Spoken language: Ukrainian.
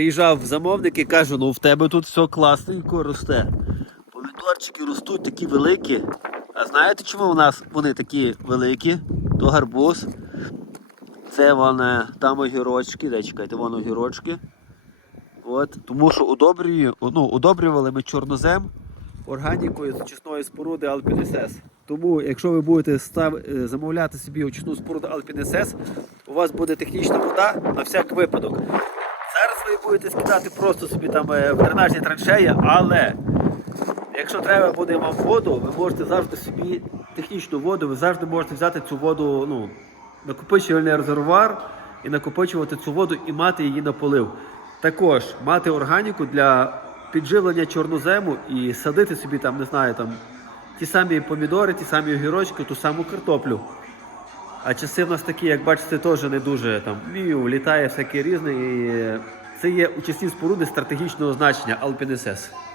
Приїжджав замовник і кажу, ну в тебе тут все класненько росте. Помідорчики ростуть такі великі. А знаєте, чому у нас вони такі великі? То гарбуз. Це вони там огірочки, де чекайте, вон огірочки. От, тому що удобрюю, ну, удобрювали ми чорнозем органікою з очисної споруди Alpine Тому, якщо ви будете став, е, замовляти собі очисну споруду Alpine у вас буде технічна вода на всяк випадок. Ви будете скидати просто собі там е, в дренажні траншеї, але якщо треба буде вам воду, ви можете завжди собі технічну воду, ви завжди можете взяти цю воду, ну, накопичувальний резервуар і накопичувати цю воду і мати її на полив. Також мати органіку для підживлення чорнозему і садити собі там, не знаю, там ті самі помідори, ті самі огірочки, ту саму картоплю. А часи в нас такі, як бачите, теж не дуже там мів, літає всяке різне. І це є учасні споруди стратегічного значення SS.